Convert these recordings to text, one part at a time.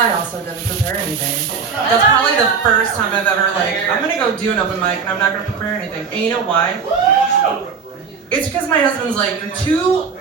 I also didn't prepare anything. That's probably the first time I've ever I'm gonna go do an open mic and I'm not gonna prepare anything. And you know why? It's because my husband's you're too,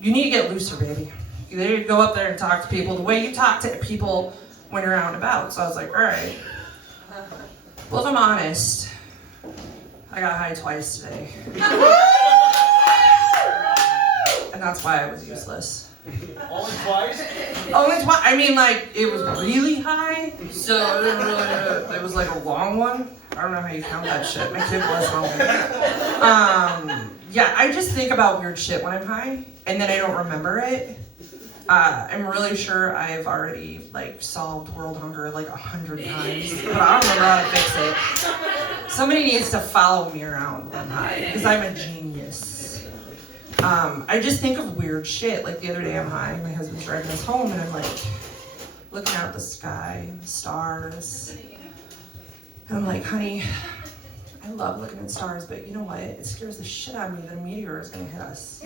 you need to get looser, baby. You need to go up there and talk to people the way you talk to people when you're out and about. So I was like, all right. Well, if I'm honest, I got high twice today. And that's why I was useless. Only twice? Only twice. I mean, it was really high, so it was a long one. I don't know how you count that shit. My kid was home. Yeah, I just think about weird shit when I'm high, and then I don't remember it. I'm really sure I've already solved world hunger 100 times, but I don't remember how to fix it. Somebody needs to follow me around when I'm high, because I'm a genius. I just think of weird shit. The other day I'm high, my husband's driving us home, and I'm looking out at the sky and the stars. And I'm like, honey, I love looking at stars, but you know what? It scares the shit out of me that a meteor is gonna hit us.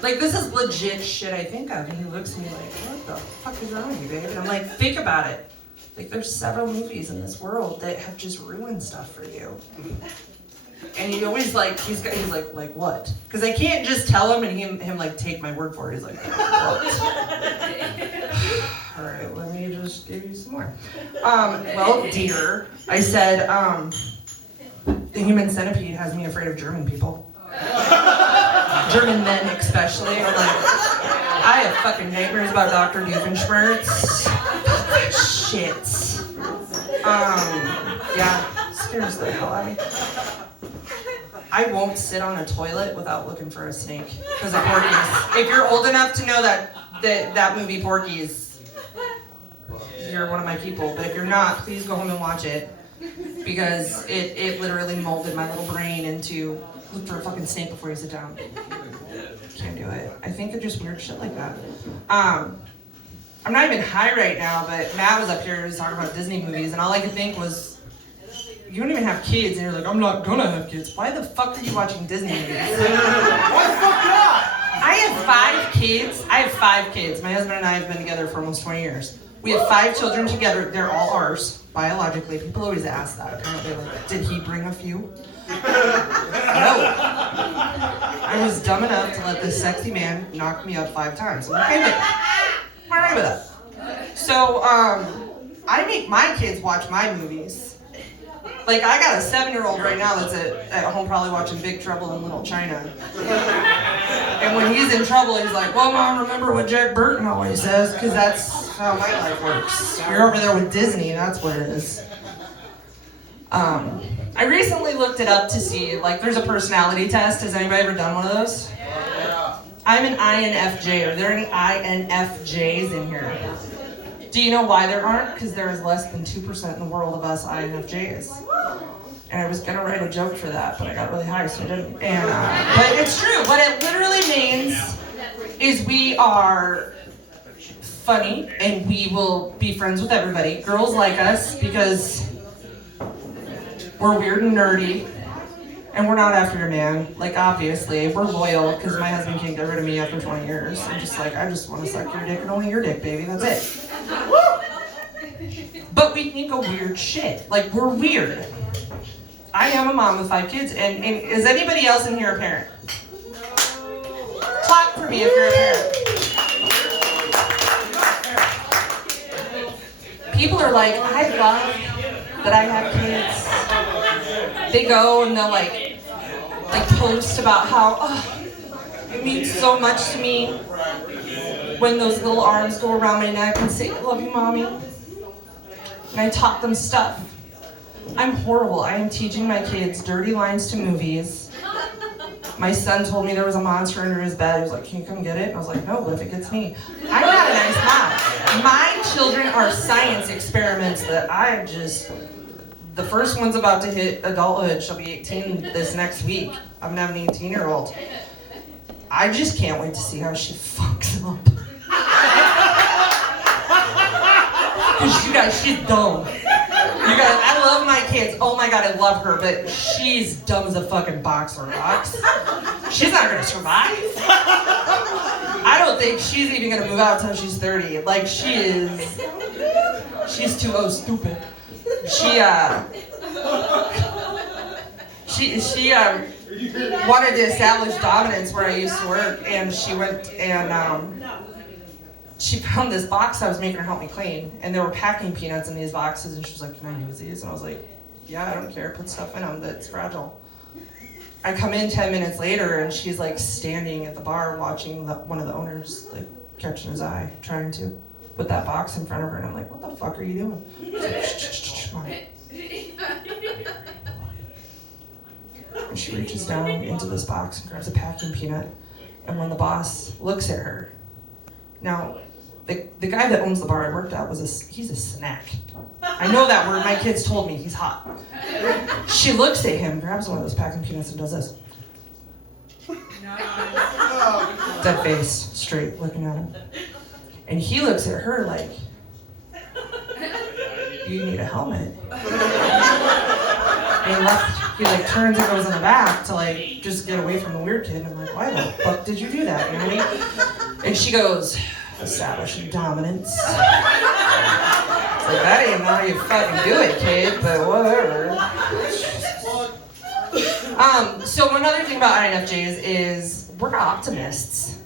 This is legit shit I think of. And he looks at me what the fuck is wrong with you, babe? And I'm like, think about it. There's several movies in this world that have just ruined stuff for you. And he always he's like what? Because I can't just tell him and him take my word for it. He's like, what? All right, let me just give you some more. Well, dear, I said, the human centipede has me afraid of German people. German men especially. I'm I have fucking nightmares about Dr. Doofenshmirtz. Shit. Yeah, scares the hell out of me. I won't sit on a toilet without looking for a snake because of Porky's. If you're old enough to know that movie Porky's, you're one of my people. But if you're not, please go home and watch it because it literally molded my little brain into look for a fucking snake before you sit down. Can't do it. I think of just weird shit like that. I'm not even high right now, but Matt was up here, he was talking about Disney movies, and all I could think was, you don't even have kids, and you're like, I'm not gonna have kids. Why the fuck are you watching Disney movies? Why the fuck not? I have 5 kids. My husband and I have been together for almost 20 years. We have 5 children together. They're all ours, biologically. People always ask that. Apparently, did he bring a few? No. I was dumb enough to let this sexy man knock me up 5 times. I'm okay with that. I'm alright with that. So, I make my kids watch my movies. I got a 7-year-old right now that's at home probably watching Big Trouble in Little China. And when he's in trouble, he's like, well, Mom, remember what Jack Burton always says, because that's how my life works. You're over there with Disney, that's what it is. I recently looked it up to see, there's a personality test. Has anybody ever done one of those? Yeah. I'm an INFJ. Are there any INFJs in here? Do you know why there aren't? Because there is less than 2% in the world of us INFJs. And I was going to write a joke for that, but I got really high, so I didn't. And, but it's true. What it literally means is we are funny, and we will be friends with everybody. Girls like us because we're weird and nerdy, and we're not after your man. Obviously, we're loyal because my husband can't get rid of me after 20 years. I'm just I just want to suck your dick and only your dick, baby. That's it. But we think of weird shit. We're weird. I am a mom with 5 kids, and is anybody else in here a parent? Clap for me if you're a parent. People are I love that I have kids. They go and they'll post about how it means so much to me when those little arms go around my neck and say, love you, Mommy. And I taught them stuff. I'm horrible. I am teaching my kids dirty lines to movies. My son told me there was a monster under his bed. He was like, can you come get it? And I was like, no, what if it gets me? I'm not a nice mom. My children are science experiments that the first one's about to hit adulthood. She'll be 18 this next week. I'm gonna have an 18-year-old. I just can't wait to see how she fucks up. Because you guys, she's dumb. You guys, I love my kids. Oh my God, I love her, but she's dumb as a fucking box or rocks. She's not gonna survive. I don't think she's even gonna move out until she's 30. Like, she's too stupid. She wanted to establish dominance where I used to work, and she went and she found this box I was making her help me clean, and there were packing peanuts in these boxes, and she was like, "Can I use these?" And I was like, "Yeah, I don't care. Put stuff in them that's fragile." I come in 10 minutes later, and she's like standing at the bar watching one of the owners like catching his eye, trying to put that box in front of her, and I'm like, "What the fuck are you doing?" She's like, "Shh, Mom." And she reaches down into this box and grabs a packing peanut, and when the boss looks at her, now, the guy that owns the bar I worked at he's a snack. I know that word, my kids told me, he's hot. She looks at him, grabs one of those packing peanuts and does this. Dead face, straight, looking at him. And he looks at her like, "You need a helmet." And he like turns and goes in the back to like just get away from the weird kid. And I'm like, "Why the fuck did you do that?" You know what I mean? And she goes, "Establishing dominance." It's like, that ain't how you fucking do it, kid, but whatever. So one other thing about INFJs is we're optimists.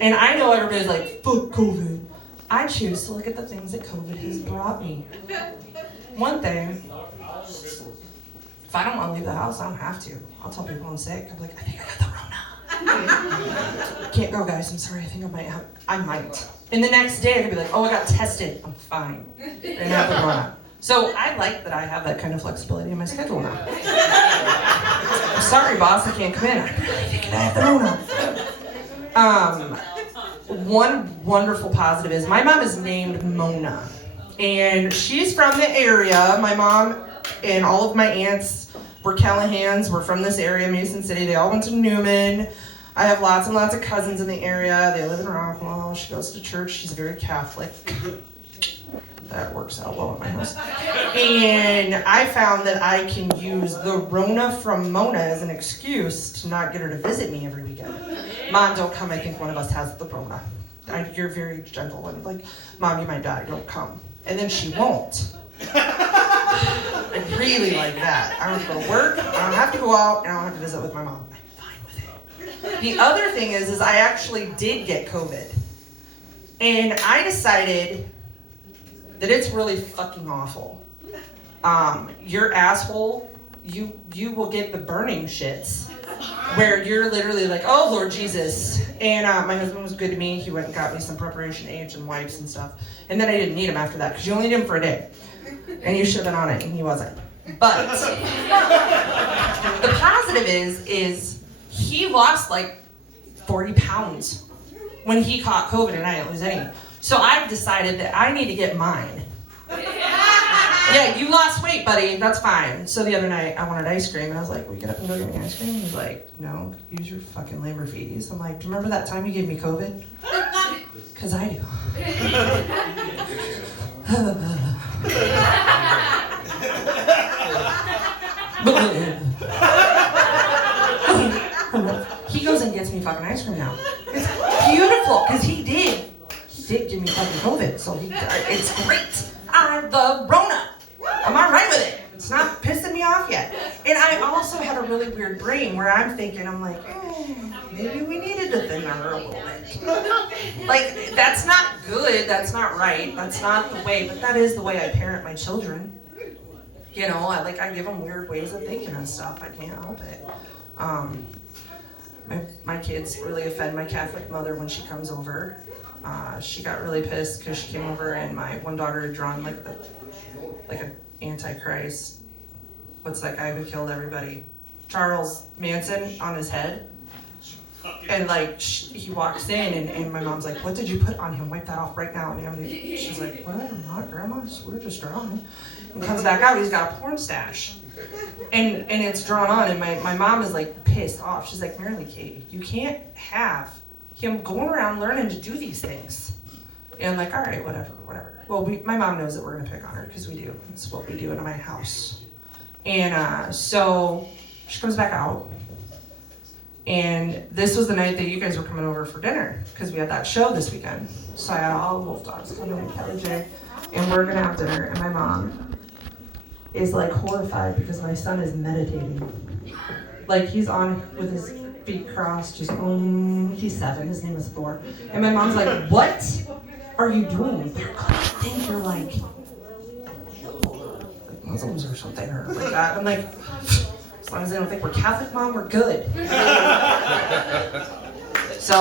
And I know everybody's like, "Fuck COVID." I choose to look at the things that COVID has brought me. One thing, if I don't want to leave the house, I don't have to. I'll tell people I'm sick. I'm like, "I think I got the Rona." "Can't go, guys. I'm sorry. I think I might. And the next day, I could be like, "Oh, I got tested. I'm fine. I didn't have the Rona." So I like that I have that kind of flexibility in my schedule now. "I'm sorry, boss. I can't come in. I really think I have the Rona." One wonderful positive is my mom is named Mona. And she's from the area. My mom and all of my aunts were Callahans, were from this area, Mason City. They all went to Newman. I have lots and lots of cousins in the area. They live in Rockwell. She goes to church. She's very Catholic. That works out well at my house. And I found that I can use the Rona from Mona as an excuse to not get her to visit me every weekend. "Mom, don't come. I think one of us has the Rona. You're very gentle and like, Mom, you might die. Don't come." And then she won't. I really like that. I don't have to go to work. I don't have to go out. And I don't have to visit with my mom. I'm fine with it. The other thing is I actually did get COVID. And I decided that it's really fucking awful. Your asshole, you will get the burning shits where you're literally like, "Oh, Lord Jesus." And my husband was good to me. He went and got me some preparation aids and wipes and stuff. And then I didn't need him after that because you only need him for a day. And you should have been on it, and he wasn't. But the positive is he lost like 40 pounds when he caught COVID, and I didn't lose any. So I've decided that I need to get mine. "Yeah, you lost weight, buddy. That's fine." So the other night, I wanted ice cream, and I was like, "Will you get up and go get me ice cream?" He's like, "No, use your fucking Lamborghinis." I'm like, "Do you remember that time you gave me COVID?" "Because I do." He goes and gets me fucking ice cream now. It's beautiful, because he did give me fucking COVID, so it's great. I'm the Rona. I'm all right with it. It's not pissing me off yet. And I also had a really weird brain where I'm like, maybe we needed to thin her a little bit. Like, that's not good. That's not right. That's not the way, but that is the way I parent my children. You know, I give them weird ways of thinking and stuff. I can't help it. My kids really offend my Catholic mother when she comes over. She got really pissed because she came over and my one daughter had drawn like an Antichrist. What's that guy who killed everybody? Charles Manson on his head. And like he walks in and my mom's like, "What did you put on him? Wipe that off right now." And she's like, "What? I'm not, Grandma. We're just drawing." And comes back out, he's got a porn stash. And it's drawn on, and my mom is like pissed off. She's like, "Mary Kate, you can't have him going around learning to do these things." And I'm like, "All right, whatever. Well, my mom knows that we're gonna pick on her because we do. It's what we do in my house. And so she comes back out. And this was the night that you guys were coming over for dinner because we had that show this weekend. So I had all the wolf dogs coming and Kelly J. And we're gonna have dinner. And my mom is like horrified because my son is meditating. Like he's on with his feet crossed, just he's 7, his name is Thor. And my mom's like, what are you doing? They're gonna think you're like Muslims or something or like that. I'm like, as long as they don't think we're Catholic, Mom, we're good. So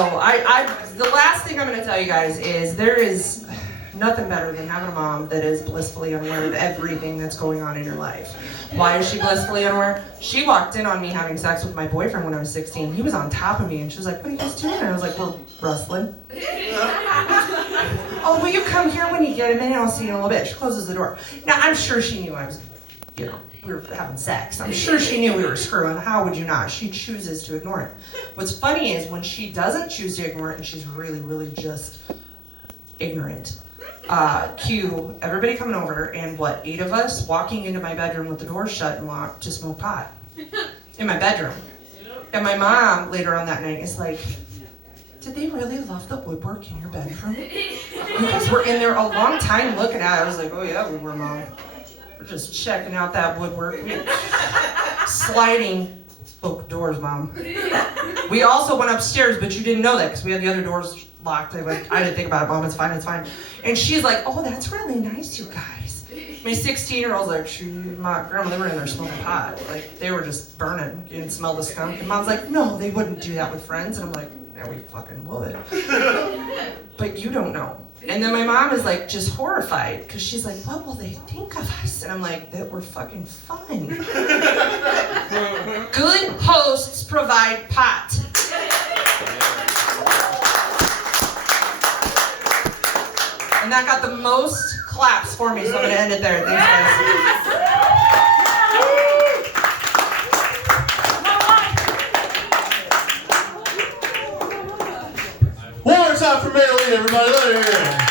the last thing I'm gonna tell you guys is there is nothing better than having a mom that is blissfully unaware of everything that's going on in your life. Why is she blissfully unaware? She walked in on me having sex with my boyfriend when I was 16. He was on top of me and she was like, what are you guys doing? And I was like, we're wrestling. Oh, will you come here when you get a minute? I'll see you in a little bit. She closes the door. Now, I'm sure she knew I was, we were having sex. I'm sure she knew we were screwing. How would you not? She chooses to ignore it. What's funny is when she doesn't choose to ignore it and she's really, really just ignorant, cue everybody coming over and 8 of us walking into my bedroom with the door shut and locked to smoke pot in my bedroom. And my mom later on that night is like, did they really love the woodwork in your bedroom? You guys were in there a long time looking at it. I was like, oh yeah, we were, Mom. We're just checking out that woodwork. Sliding oak doors, Mom. We also went upstairs, but you didn't know that because we had the other doors locked. I didn't think about it, Mom. It's fine, it's fine. And she's like, oh, that's really nice, you guys. My 16-year-old's like, my grandma, they were in there smoking pot. Like, they were just burning. You didn't smell the skunk. And Mom's like, no, they wouldn't do that with friends. And I'm like, yeah, we fucking would. But you don't know. And then my mom is like just horrified because she's like, what will they think of us? And I'm like, that we're fucking fun. Good hosts provide pot. And that got the most claps for me, so I'm gonna end it there. Thanks, guys. One more time for Marilyn, everybody. Let her hear it.